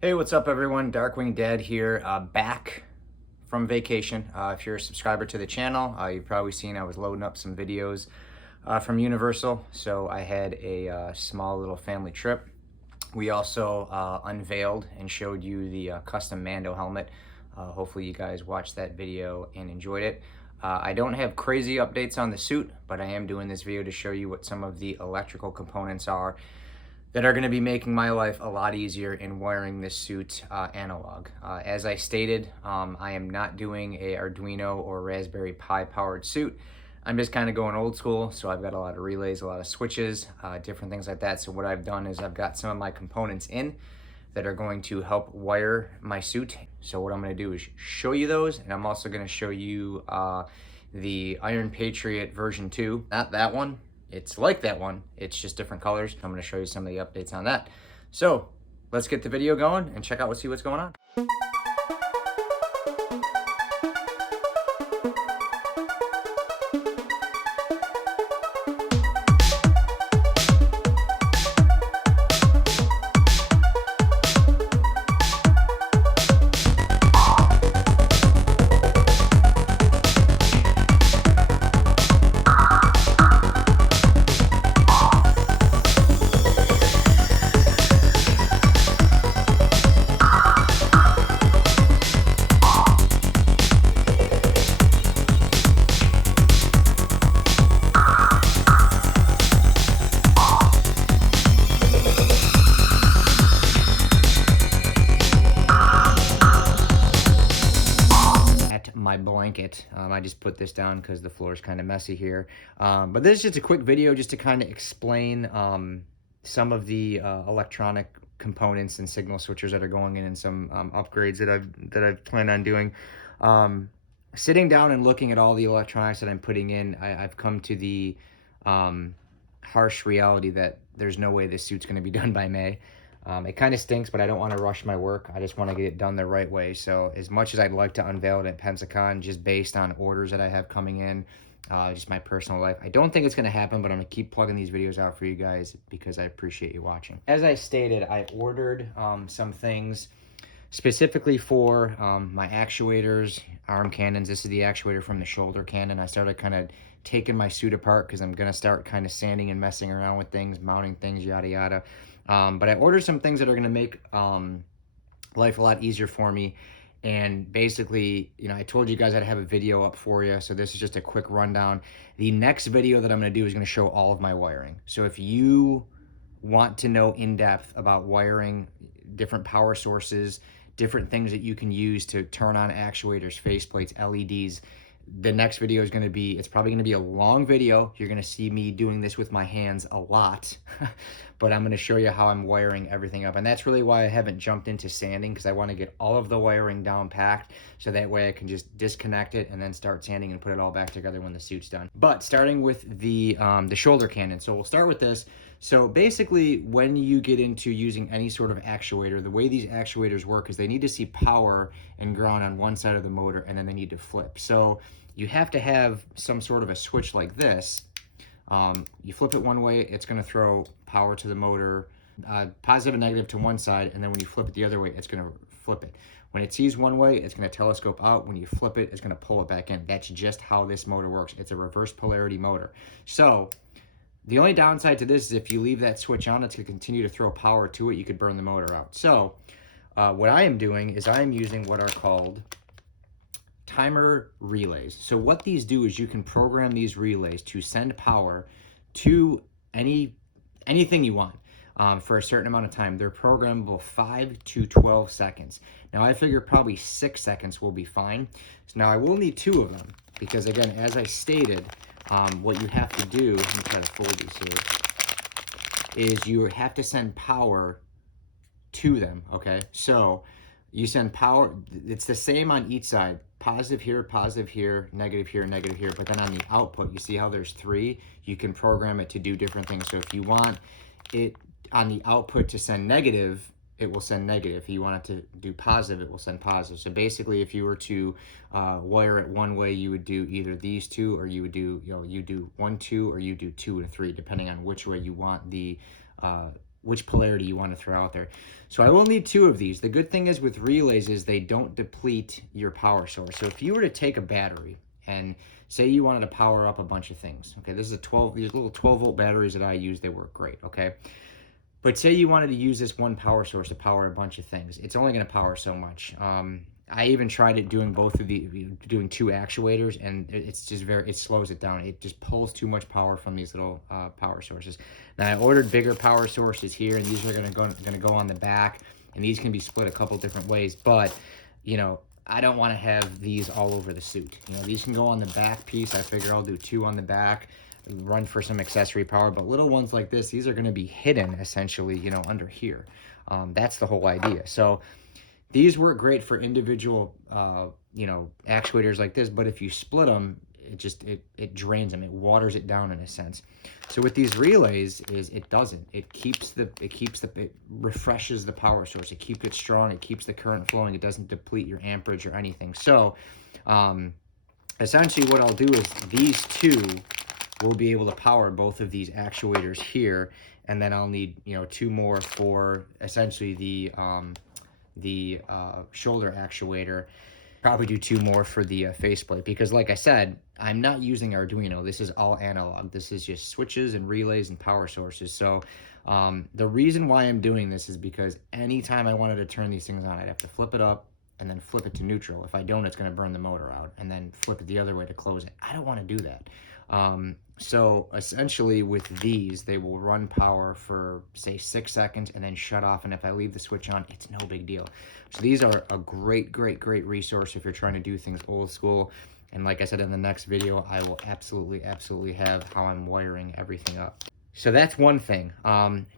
Hey, what's up, everyone? Darkwing Dad here, back from vacation. If you're a subscriber to the channel, you've probably seen I was loading up some videos from Universal. So I had a small little family trip. We also unveiled and showed you the custom Mando helmet. Hopefully you guys watched that video and enjoyed it. I don't have crazy updates on the suit, but I am doing this video to show you what some of the electrical components are that are going to be making my life a lot easier in wiring this suit analog. As I stated, I am not doing a Arduino or Raspberry Pi powered suit. I'm just kind of going old school, so I've got a lot of relays, a lot of switches, different things like that. So what I've done is I've got some of my components in that are going to help wire my suit. So what I'm going to do is show you those, and I'm also going to show you the Iron Patriot version 2, not that one. It's like that one, it's just different colors. I'm gonna show you some of the updates on that. So let's get the video going and check out, see what's going on. My blanket. I just put this down because the floor is kind of messy here. But this is just a quick video just to kind of explain some of the electronic components and signal switchers that are going in, and some upgrades that I've planned on doing. Sitting down and looking at all the electronics that I'm putting in, I've come to the harsh reality that there's no way this suit's going to be done by May. It kind of stinks, but I don't want to rush my work. I just want to get it done the right way. So as much as I'd like to unveil it at Pensacon, just based on orders that I have coming in, just my personal life, I don't think it's going to happen, but I'm going to keep plugging these videos out for you guys because I appreciate you watching. As I stated, I ordered some things specifically for my actuators, arm cannons. This is the actuator from the shoulder cannon. I started kind of taking my suit apart because I'm going to start kind of sanding and messing around with things, mounting things, yada yada. But I ordered some things that are going to make life a lot easier for me. And basically, you know, I told you guys I'd have a video up for you, so this is just a quick rundown. The next video that I'm going to do is going to show all of my wiring. So if you want to know in depth about wiring, different power sources, different things that you can use to turn on actuators, faceplates, LEDs, the next video is going to be, it's probably going to be a long video. You're going to see me doing this with my hands a lot, but I'm going to show you how I'm wiring everything up. And that's really why I haven't jumped into sanding, because I want to get all of the wiring down packed, so that way I can just disconnect it and then start sanding and put it all back together when the suit's done. But starting with the shoulder cannon. So we'll start with this. So basically, when you get into using any sort of actuator, the way these actuators work is they need to see power and ground on one side of the motor, and then they need to flip. So you have to have some sort of a switch like this. You flip it one way, it's going to throw power to the motor, positive and negative to one side, and then when you flip it the other way, it's going to flip it. When it sees one way, it's going to telescope out. When you flip it, it's going to pull it back in. That's just how this motor works. It's a reverse polarity motor. So the only downside to this is if you leave that switch on, it's going to continue to throw power to it. You could burn the motor out. So what I am doing is I am using what are called timer relays. So what these do is you can program these relays to send power to anything you want for a certain amount of time. They're programmable 5 to 12 seconds. Now I figure probably 6 seconds will be fine. So now I will need 2 of them because, again, as I stated, what you have to do, let me try to fold these here, is you have to send power to them, okay? So you send power, it's the same on each side, positive here, negative here, but then on the output, you see how there's 3? You can program it to do different things. So if you want it on the output to send negative, it will send negative. If you want it to do positive, it will send positive. So basically, if you were to wire it one way, you would do either these 2, or you would do, you do 1, 2, or you do 2 and 3, depending on which way you want the which polarity you want to throw out there. So I will need 2 of these. The good thing is with relays is they don't deplete your power source. So if you were to take a battery and say you wanted to power up a bunch of things, okay, this is a 12, these little 12-volt batteries that I use, they work great, okay? But say you wanted to use this one power source to power a bunch of things. It's only going to power so much. I even tried it doing both of doing 2 actuators, and it's just it slows it down. It just pulls too much power from these little power sources. Now I ordered bigger power sources here, and these are going to go on the back, and these can be split a couple different ways. But you know, I don't want to have these all over the suit. You know, these can go on the back piece. I figure I'll do 2 on the back, run for some accessory power. But little ones like this, these are going to be hidden essentially, you know, under here. That's the whole idea. So these work great for individual, you know, actuators like this, but if you split them, it drains them. It waters it down in a sense. So with these relays, it doesn't. It refreshes the power source. It keeps it strong. It keeps the current flowing. It doesn't deplete your amperage or anything. So, essentially, what I'll do is these 2 will be able to power both of these actuators here, and then I'll need, you know, 2 more for essentially the shoulder actuator. Probably do 2 more for the faceplate, because like I said, I'm not using Arduino. This is all analog. This is just switches and relays and power sources. So the reason why I'm doing this is because anytime I wanted to turn these things on, I'd have to flip it up and then flip it to neutral. If I don't, it's going to burn the motor out, and then flip it the other way to close it. I don't want to do that. So essentially with these, they will run power for say 6 seconds and then shut off. And if I leave the switch on, it's no big deal. So these are a great resource if you're trying to do things old school. And like I said, in the next video, I will absolutely have how I'm wiring everything up. So that's one thing.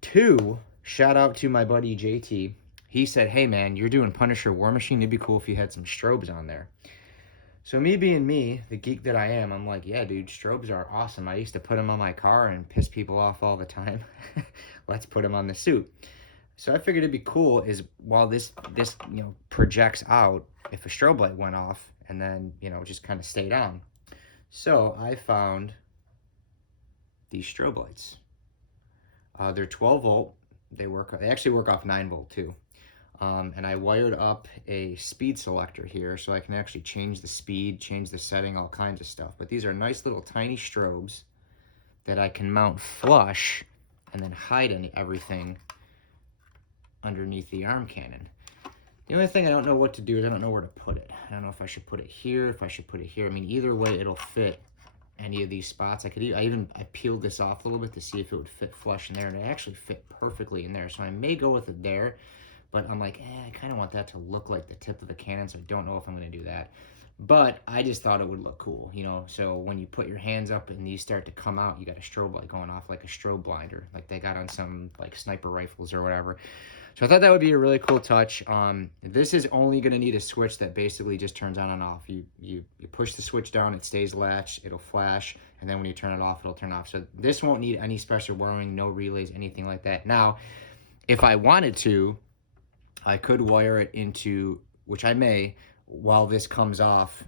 2, shout out to my buddy JT. He said, hey man, you're doing Punisher War Machine. It'd be cool if you had some strobes on there. So me being me, the geek that I am, I'm like, yeah, dude, strobes are awesome. I used to put them on my car and piss people off all the time. Let's put them on the suit. So I figured it'd be cool is while this you know projects out, if a strobe light went off and then, you know, just kind of stayed on. So I found these strobe lights. They're 12 volt. They actually work off 9 volt too. And I wired up a speed selector here so I can actually change the speed, change the setting, all kinds of stuff. But these are nice little tiny strobes that I can mount flush and then hide everything underneath the arm cannon. The only thing I don't know what to do is I don't know where to put it. I don't know if I should put it here, if I should put it here. I mean, either way, it'll fit any of these spots. I peeled this off a little bit to see if it would fit flush in there, and it actually fit perfectly in there. So I may go with it there, but I'm like, I kind of want that to look like the tip of the cannon, so I don't know if I'm going to do that. But I just thought it would look cool, you know. So when you put your hands up and these start to come out, you got a strobe light going off like a strobe blinder, like they got on some like sniper rifles or whatever. So I thought that would be a really cool touch. This is only going to need a switch that basically just turns on and off. You push the switch down, it stays latched, it'll flash, and then when you turn it off, it'll turn off. So this won't need any special wiring, no relays, anything like that. Now, if I wanted to, I could wire it into, which I may, while this comes off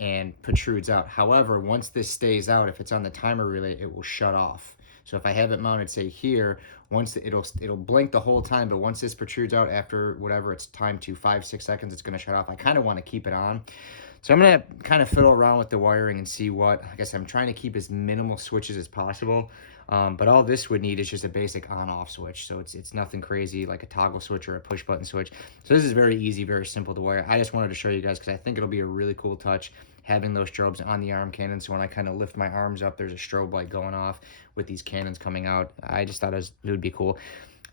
and protrudes out. However, once this stays out, if it's on the timer relay, it will shut off. So if I have it mounted, say here, it'll blink the whole time, but once this protrudes out after whatever it's timed to 5-6 seconds, it's going to shut off. I kind of want to keep it on. So I'm going to kind of fiddle around with the wiring and see what, I guess I'm trying to keep as minimal switches as possible. But all this would need is just a basic on-off switch. So it's nothing crazy like a toggle switch or a push button switch. So this is very easy, very simple to wire. I just wanted to show you guys because I think it'll be a really cool touch having those strobes on the arm cannon. So when I kind of lift my arms up, there's a strobe light going off with these cannons coming out. I just thought it would be cool.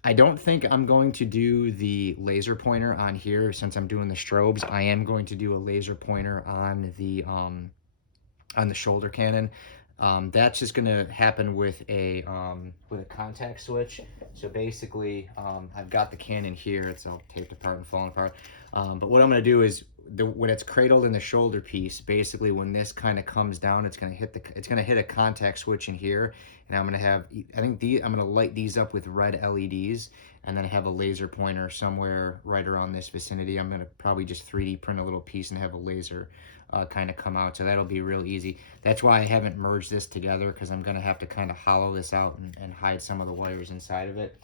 I don't think I'm going to do the laser pointer on here since I'm doing the strobes. I am going to do a laser pointer on the shoulder cannon. That's just going to happen with a contact switch. So basically, I've got the cannon here. It's all taped apart and falling apart. But what I'm going to do is when it's cradled in the shoulder piece, basically when this kind of comes down, it's going to hit a contact switch in here, and I'm going to have, I'm going to light these up with red LEDs, and then have a laser pointer somewhere right around this vicinity. I'm going to probably just 3D print a little piece and have a laser kind of come out. So that'll be real easy. That's why I haven't merged this together, because I'm going to have to kind of hollow this out and hide some of the wires inside of it.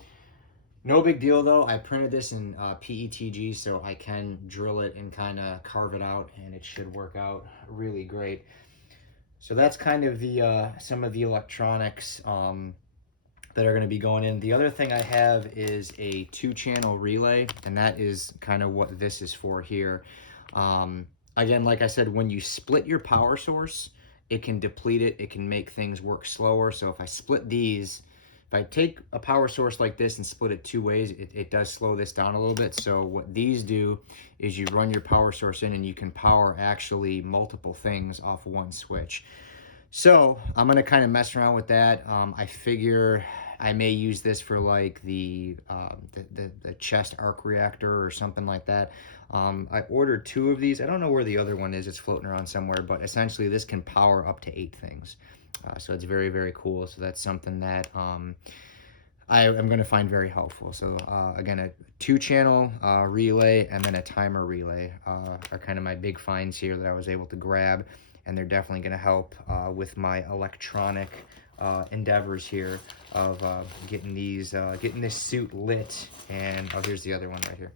No big deal though. I printed this in PETG, so I can drill it and kind of carve it out, and it should work out really great. So that's kind of the some of the electronics that are going to be going in. The other thing I have is a 2-channel relay, and that is kind of what this is for here. Again, like I said, when you split your power source, it can deplete it. It can make things work slower. So if I split these, if I take a power source like this and split it 2 ways, it does slow this down a little bit. So what these do is you run your power source in and you can power actually multiple things off one switch. So I'm gonna kind of mess around with that. I figure I may use this for like the chest arc reactor or something like that. I ordered 2 of these. I don't know where the other one is. It's floating around somewhere, but essentially this can power up to 8 things. So it's very, very cool. So that's something that I am going to find very helpful. So again, a 2-channel relay and then a timer relay are kind of my big finds here that I was able to grab, and they're definitely going to help with my electronic endeavors here of getting this suit lit. And oh, here's the other one right here.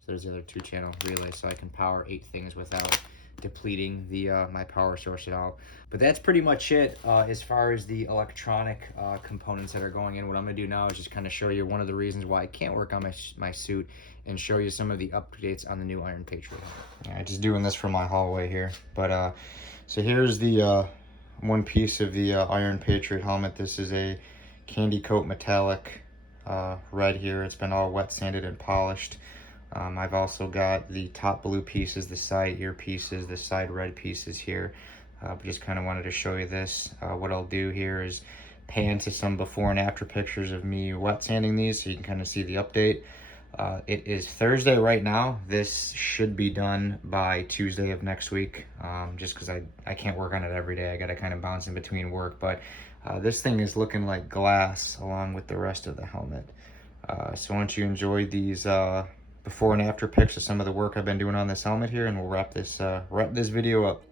So there's the other 2-channel relay, so I can power 8 things without depleting the my power source at all. But that's pretty much it as far as the electronic components that are going in. What I'm gonna do now is just kind of show you one of the reasons why I can't work on my suit, and show you some of the updates on the new Iron Patriot. Yeah, just doing this from my hallway here. But so here's the one piece of the Iron Patriot helmet. This is a candy coat metallic red here. It's been all wet sanded and polished. I've also got the top blue pieces, the side ear pieces, the side red pieces here. But just kind of wanted to show you this. What I'll do here is pan to some before and after pictures of me wet sanding these, so you can kind of see the update. It is Thursday right now. This should be done by Tuesday of next week, just because I can't work on it every day. I got to kind of bounce in between work, but this thing is looking like glass along with the rest of the helmet. So once you enjoy these before and after pics of some of the work I've been doing on this helmet here, and we'll wrap this video up.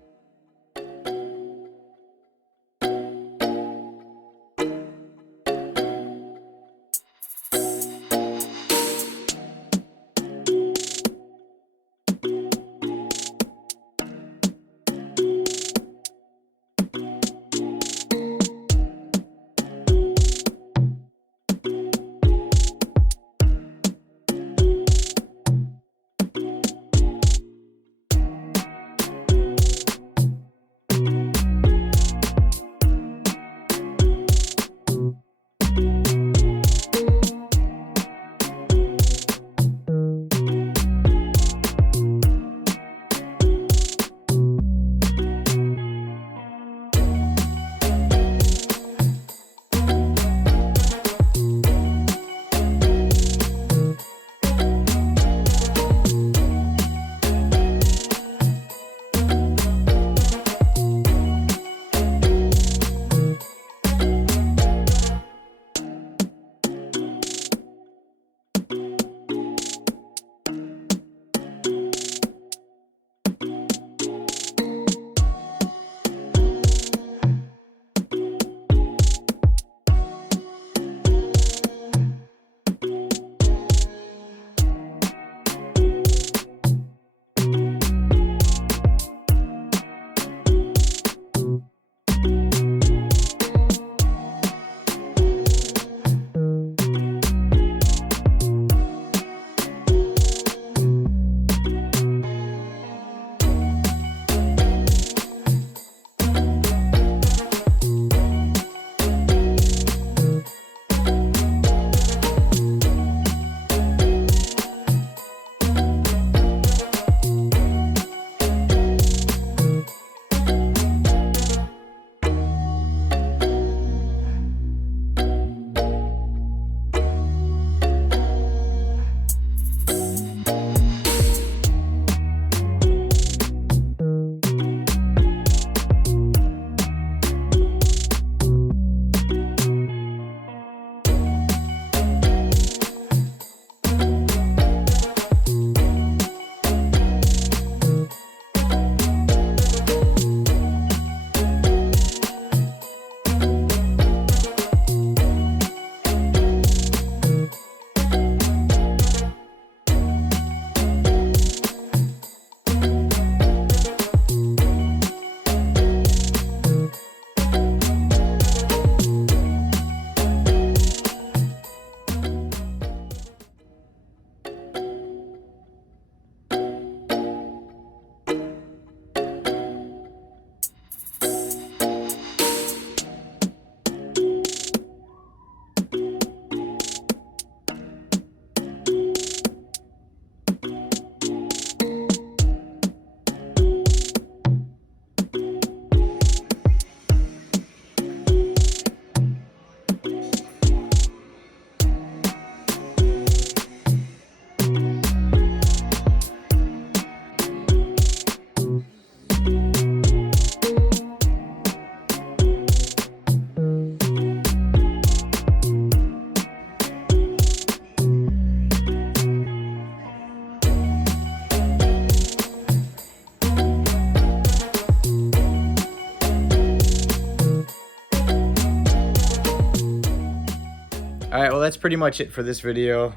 that's pretty much it for this video.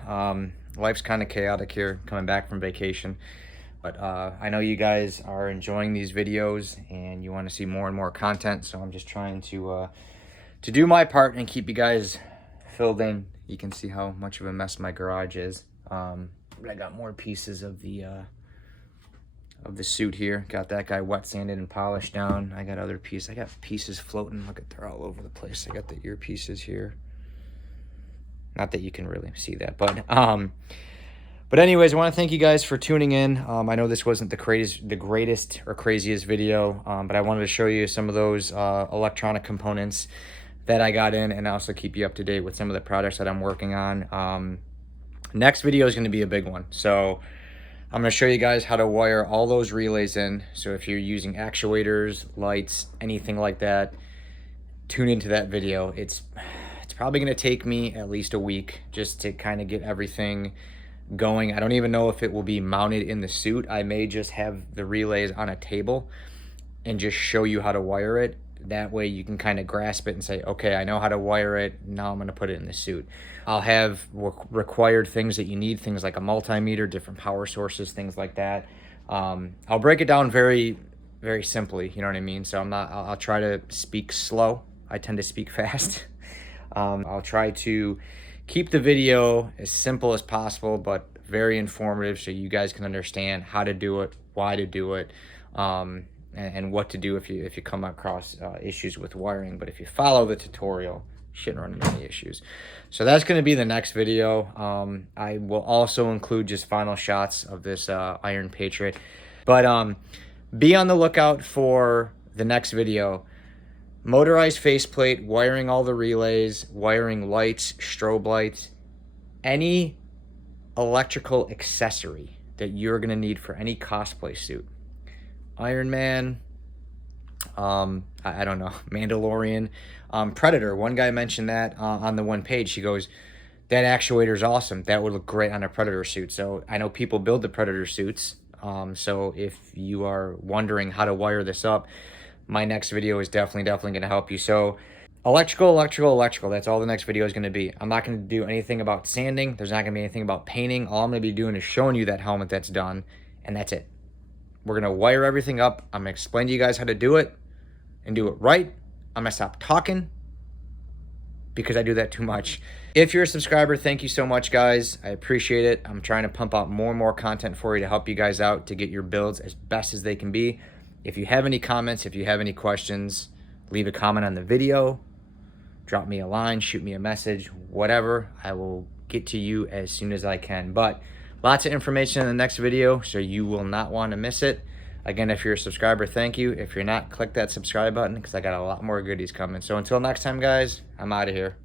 Life's kind of chaotic here, coming back from vacation. But I know you guys are enjoying these videos and you want to see more and more content, so I'm just trying to do my part and keep you guys filled in. You can see how much of a mess my garage is. But I got more pieces of the suit here. Got that guy wet sanded and polished down. I got other pieces. I got pieces floating. Look at, they're all over the place. I got the earpieces here. Not that you can really see that, but anyways, I want to thank you guys for tuning in. I know this wasn't the greatest or craziest video, but I wanted to show you some of those electronic components that I got in, and also keep you up to date with some of the projects that I'm working on. Next video is going to be a big one. So I'm going to show you guys how to wire all those relays in. So if you're using actuators, lights, anything like that, tune into that video. It's probably going to take me at least a week just to kind of get everything going. I don't even know if it will be mounted in the suit. I may just have the relays on a table and just show you how to wire it. That way you can kind of grasp it and say, okay, I know how to wire it. Now I'm going to put it in the suit. I'll have required things that you need, things like a multimeter, different power sources, things like that. I'll break it down very, very simply. You know what I mean? So I'll try to speak slow. I tend to speak fast. I'll try to keep the video as simple as possible, but very informative, so you guys can understand how to do it, why to do it, and what to do if you come across issues with wiring. But if you follow the tutorial, you shouldn't run into any issues. So that's going to be the next video. I will also include just final shots of this Iron Patriot. But be on the lookout for the next video. Motorized faceplate, wiring all the relays, wiring lights, strobe lights, any electrical accessory that you're going to need for any cosplay suit. Iron Man, I don't know, Mandalorian, Predator. One guy mentioned that on the one page. He goes, that actuator is awesome. That would look great on a Predator suit. So I know people build the Predator suits. So if you are wondering how to wire this up, my next video is definitely going to help you. So electrical, that's all the next video is going to be. I'm not going to do anything about sanding. There's not going to be anything about painting. All I'm going to be doing is showing you that helmet that's done, and that's it. We're going to wire everything up. I'm going to explain to you guys how to do it and do it right. I'm going to stop talking because I do that too much. If you're a subscriber, thank you so much, guys. I appreciate it. I'm trying to pump out more and more content for you to help you guys out to get your builds as best as they can be. If you have any comments, if you have any questions, leave a comment on the video, drop me a line, shoot me a message, whatever. I will get to you as soon as I can. But lots of information in the next video, so you will not want to miss it. Again, if you're a subscriber, thank you. If you're not, click that subscribe button because I got a lot more goodies coming. So until next time, guys, I'm out of here.